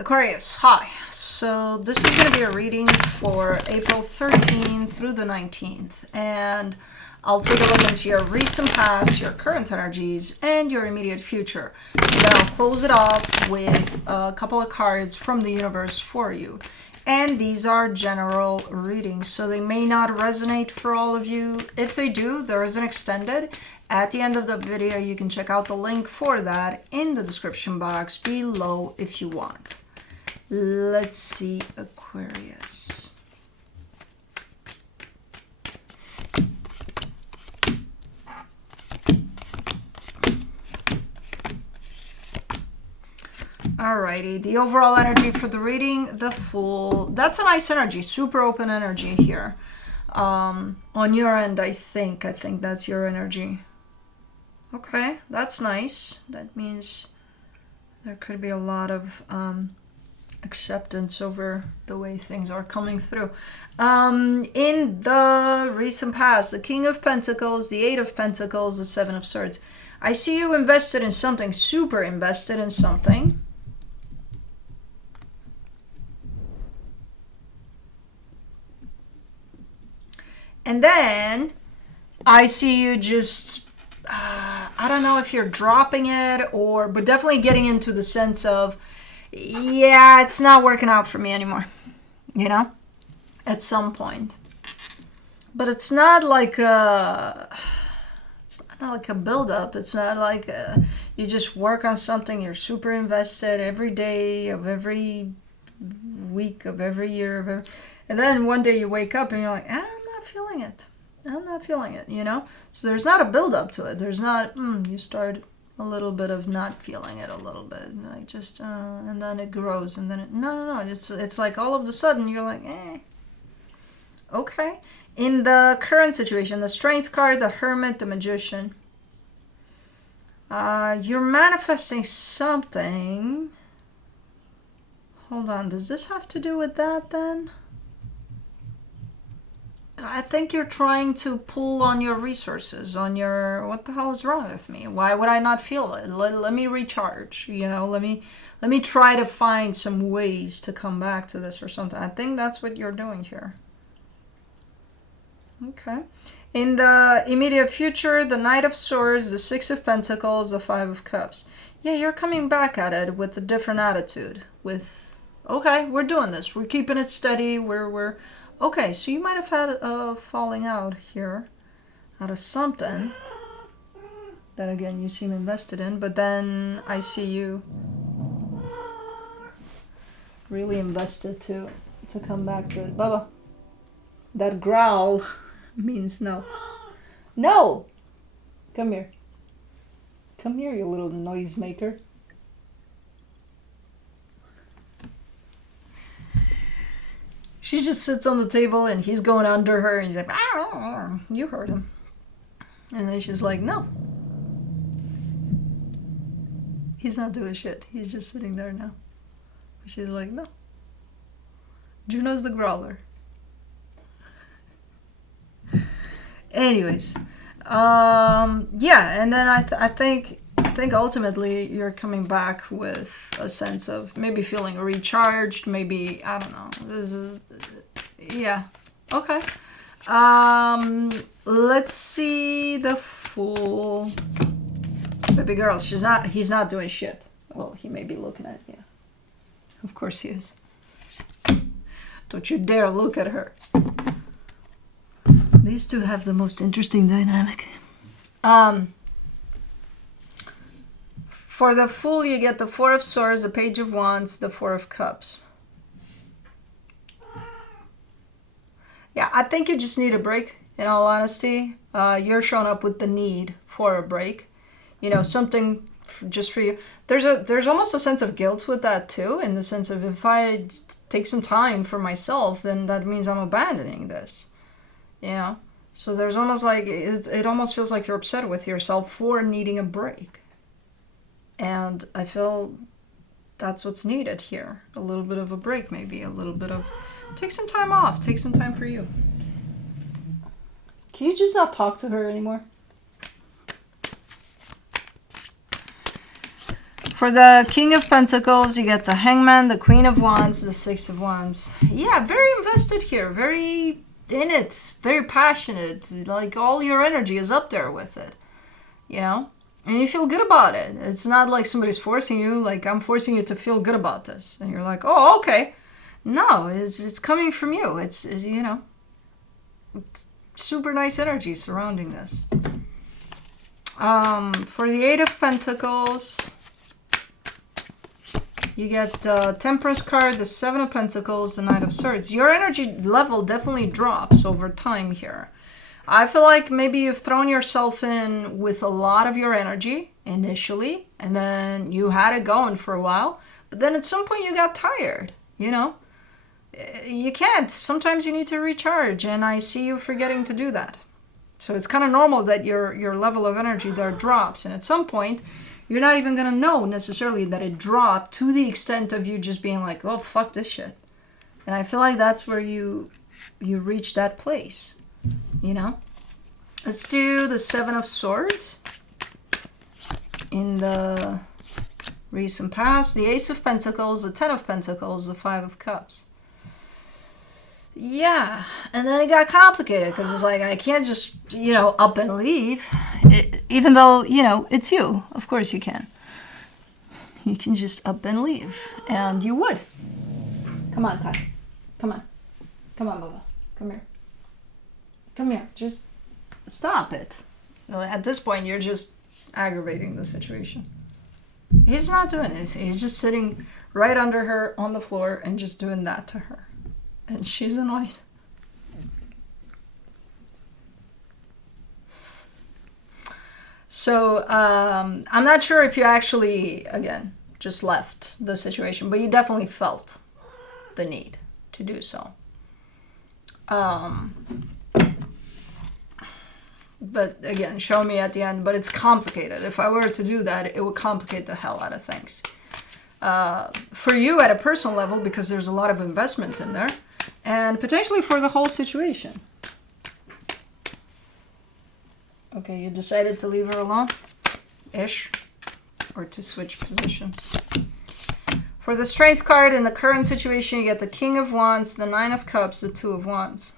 Aquarius, hi. So this is going to be a reading for April 13th through the 19th. And I'll take a look into your recent past, your current energies, and your immediate future. And then I'll close it off with a couple of cards from the universe for you. And these are general readings, so they may not resonate for all of you. If they do, there is an extended. At the end of the video, you can check out the link for that in the description box below if you want. Let's see, Aquarius. Alrighty, the overall energy for the reading, the Fool. That's a nice energy, super open energy here. On your end, I think that's your energy. Okay, that's nice. That means there could be a lot of acceptance over the way things are coming through. In the recent past, the King of Pentacles, the Eight of Pentacles, the Seven of Swords. I see you invested in something, super invested in something. And then I see you just, I don't know if you're dropping it but definitely getting into the sense of, yeah, it's not working out for me anymore, you know, at some point. But it's not like a build-up. It's not like you just work on something, you're super invested every day of every week of every year. And then one day you wake up and you're like, I'm not feeling it. I'm not feeling it, you know? So there's not a build-up to it. There's not, you start a little bit of not feeling it a little bit. Like just, and then it grows. And then, no. It's like all of a sudden you're like, okay. In the current situation, the Strength card, the Hermit, the Magician. You're manifesting something. Hold on, does this have to do with that then? I think you're trying to pull on your resources, on your, what the hell is wrong with me? Why would I not feel it? Let me recharge, you know, let me try to find some ways to come back to this or something. I think that's what you're doing here. Okay. In the immediate future, the Knight of Swords, the Six of Pentacles, the Five of Cups. Yeah, you're coming back at it with a different attitude. With, okay, we're doing this. We're keeping it steady. We're okay, so you might have had a falling out here out of something that, again, you seem invested in, but then I see you really invested to come back to it. Bubba, that growl means no. No! Come here. Come here, you little noisemaker. She just sits on the table and he's going under her and he's like, ah, you heard him. And then she's like, no. He's not doing shit. He's just sitting there now. She's like, no. Juno's the growler. Anyways. Yeah, and then I think ultimately you're coming back with a sense of maybe feeling recharged, maybe, I don't know. This is, yeah. Okay. Let's see the Fool. Baby girl, he's not doing shit. Well, he may be looking at you. Of course he is. Don't you dare look at her. These two have the most interesting dynamic. For the Fool, you get the Four of Swords, the Page of Wands, the Four of Cups. Yeah, I think you just need a break, in all honesty. You're showing up with the need for a break. You know, something just for you. There's almost a sense of guilt with that too, in the sense of if I take some time for myself, then that means I'm abandoning this. You know? So there's almost like, it almost feels like you're upset with yourself for needing a break. And I feel that's what's needed here. A little bit of a break, maybe. A little bit of, take some time off. Take some time for you. Can you just not talk to her anymore? For the King of Pentacles, you get the Hangman, the Queen of Wands, the Six of Wands. Yeah, very invested here, very in it, very passionate. Like all your energy is up there with it, you know? And you feel good about it. It's not like somebody's forcing you, like I'm forcing you to feel good about this. And you're like, oh, okay. No, it's coming from you. It's you know, it's super nice energy surrounding this. For the Eight of Pentacles, you get the Temperance card, the Seven of Pentacles, the Knight of Swords. Your energy level definitely drops over time here. I feel like maybe you've thrown yourself in with a lot of your energy initially, and then you had it going for a while, but then at some point you got tired, you know? You can't. Sometimes you need to recharge, and I see you forgetting to do that. So it's kind of normal that your level of energy there drops, and at some point, you're not even going to know necessarily that it dropped to the extent of you just being like, oh, fuck this shit. And I feel like that's where you reach that place. You know, let's do the Seven of Swords in the recent past, the Ace of Pentacles, the Ten of Pentacles, the Five of Cups. Yeah, and then it got complicated because it's like I can't just, you know, up and leave, even though, you know, it's you. Of course you can. You can just up and leave, and you would. Come on, Kai. Come on. Come on, Bubba. Come here. Come here, just stop it. At this point, you're just aggravating the situation. He's not doing anything. He's just sitting right under her on the floor and just doing that to her. And she's annoyed. So, I'm not sure if you actually, again, just left the situation, but you definitely felt the need to do so. But again, show me at the end, but it's complicated. If I were to do that, it would complicate the hell out of things. For you at a personal level, because there's a lot of investment in there, and potentially for the whole situation. Okay, you decided to leave her alone? Ish. Or to switch positions. For the Strength card, in the current situation, you get the King of Wands, the Nine of Cups, the Two of Wands.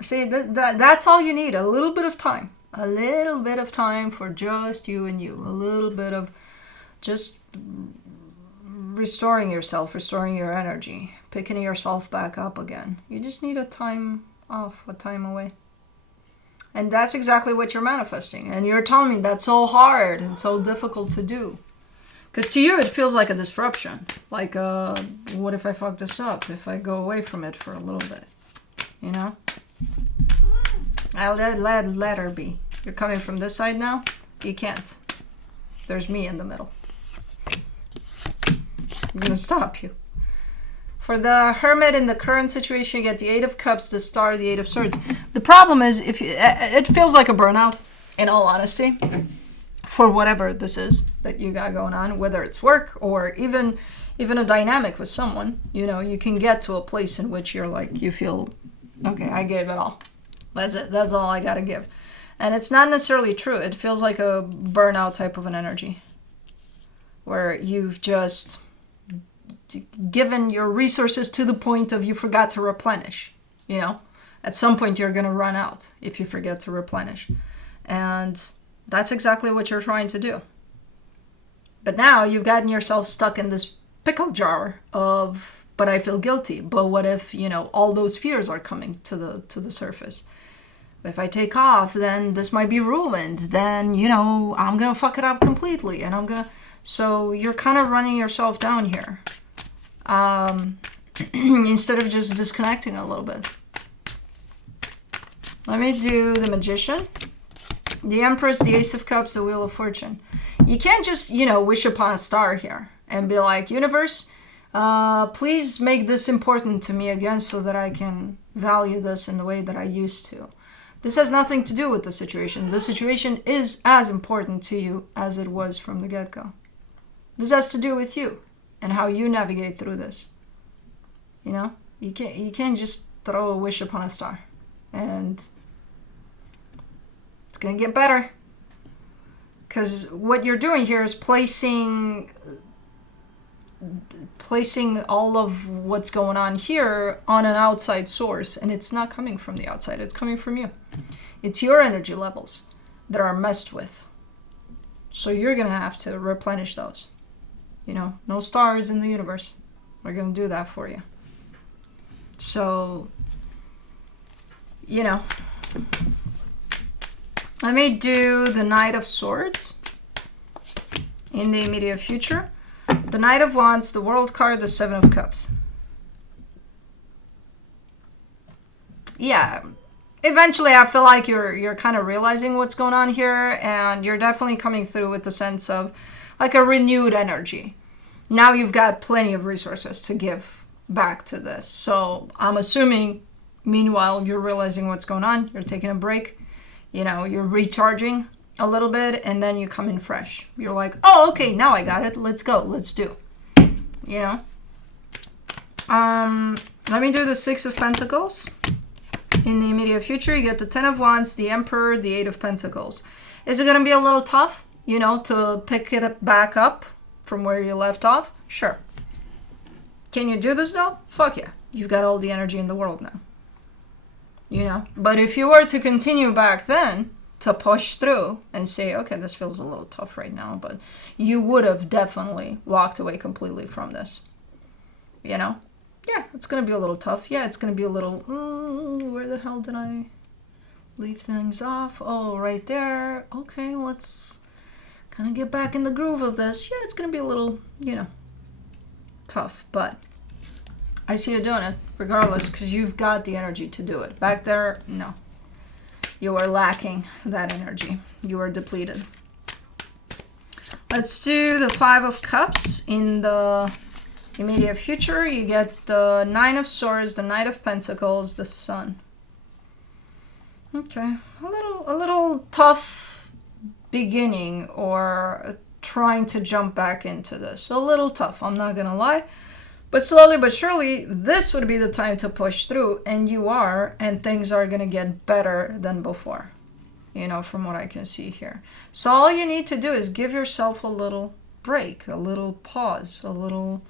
See, that's all you need. A little bit of time. A little bit of time for just you and you. A little bit of just restoring yourself, restoring your energy, picking yourself back up again. You just need a time off, a time away. And that's exactly what you're manifesting. And you're telling me that's so hard and so difficult to do. Because to you, it feels like a disruption. Like, what if I fuck this up? If I go away from it for a little bit? You know? I'll let her be. You're coming from this side now? You can't. There's me in the middle. I'm going to stop you. For the Hermit, in the current situation, you get the Eight of Cups, the Star, the Eight of Swords. The problem is, it feels like a burnout, in all honesty, for whatever this is that you got going on, whether it's work or even a dynamic with someone. You know, you can get to a place in which you're like, you feel, okay, I gave it all. That's it. That's all I got to give. And it's not necessarily true. It feels like a burnout type of an energy where you've just given your resources to the point of you forgot to replenish. You know, at some point you're going to run out if you forget to replenish. And that's exactly what you're trying to do. But now you've gotten yourself stuck in this pickle jar of, but I feel guilty. But what if, you know, all those fears are coming to the surface? If I take off, then this might be ruined. Then, you know, I'm going to fuck it up completely. And so you're kind of running yourself down here. Instead of just disconnecting a little bit. Let me do the Magician. The Empress, the Ace of Cups, the Wheel of Fortune. You can't just, you know, wish upon a star here and be like, universe, please make this important to me again so that I can value this in the way that I used to. This has nothing to do with the situation. The situation is as important to you as it was from the get-go. This has to do with you and how you navigate through this. You know, you can't just throw a wish upon a star, and it's gonna get better. Because what you're doing here is placing all of what's going on here on an outside source, and it's not coming from the outside, it's coming from you. It's your energy levels that are messed with. So you're gonna have to replenish those. You know, no stars in the universe. We're gonna do that for you. So, you know, I may do the Knight of Swords in the immediate future. The Knight of Wands, the World card, the Seven of Cups. Yeah, eventually I feel like you're kind of realizing what's going on here, and you're definitely coming through with the sense of like a renewed energy. Now you've got plenty of resources to give back to this. So I'm assuming, meanwhile, you're realizing what's going on. You're taking a break. You know, you're recharging a little bit, and then you come in fresh. You're like, oh, okay, now I got it. Let's go. Let's do. You know? Let me do the Six of Pentacles. In the immediate future, you get the Ten of Wands, the Emperor, the Eight of Pentacles. Is it going to be a little tough, you know, to pick it back up from where you left off? Sure. Can you do this, though? Fuck yeah. You've got all the energy in the world now. You know? But if you were to continue back then, to push through and say, okay, this feels a little tough right now, but you would have definitely walked away completely from this. You know? Yeah, it's going to be a little tough. Yeah, it's going to be a little, where the hell did I leave things off? Oh, right there. Okay, let's kind of get back in the groove of this. Yeah, it's going to be a little, you know, tough, but I see you doing it regardless, because you've got the energy to do it. Back there, no. You are lacking that energy. You are depleted. Let's do the Five of Cups in the immediate future. You get the Nine of Swords, the Knight of Pentacles, the Sun. Okay, a little tough beginning, or trying to jump back into this. A little tough, I'm not gonna lie. But slowly but surely, this would be the time to push through, and you are, and things are gonna get better than before. You know, from what I can see here. So all you need to do is give yourself a little break, a little pause, a little,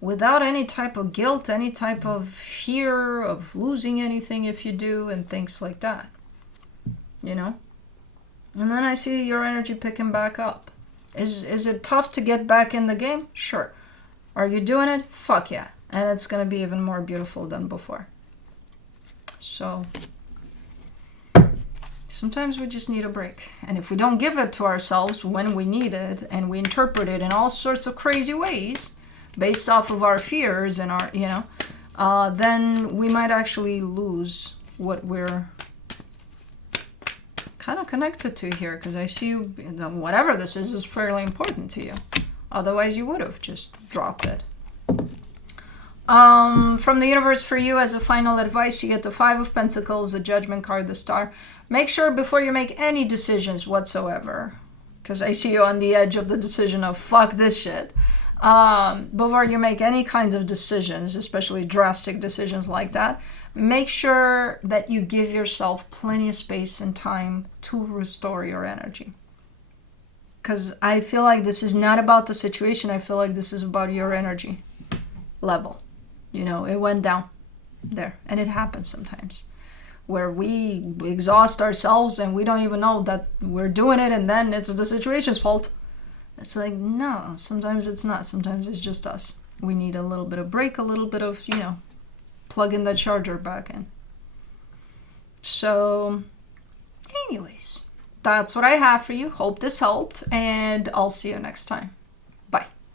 without any type of guilt, any type of fear of losing anything if you do, and things like that. You know? And then I see your energy picking back up. Is it tough to get back in the game? Sure. Are you doing it? Fuck yeah. And it's going to be even more beautiful than before. So sometimes we just need a break. And if we don't give it to ourselves when we need it, and we interpret it in all sorts of crazy ways based off of our fears and our, you know, then we might actually lose what we're kind of connected to here, because I see you, whatever this is fairly important to you. Otherwise, you would have just dropped it. From the universe for you, as a final advice, you get the Five of Pentacles, the Judgment card, the Star. Make sure before you make any decisions whatsoever, because I see you on the edge of the decision of fuck this shit. Before you make any kinds of decisions, especially drastic decisions like that, make sure that you give yourself plenty of space and time to restore your energy. Because I feel like this is not about the situation. I feel like this is about your energy level. You know, it went down there. And it happens sometimes. Where we exhaust ourselves and we don't even know that we're doing it, and then it's the situation's fault. It's like, no, sometimes it's not. Sometimes it's just us. We need a little bit of break, a little bit of, you know, plugging that charger back in. So, anyways. That's what I have for you. Hope this helped, and I'll see you next time.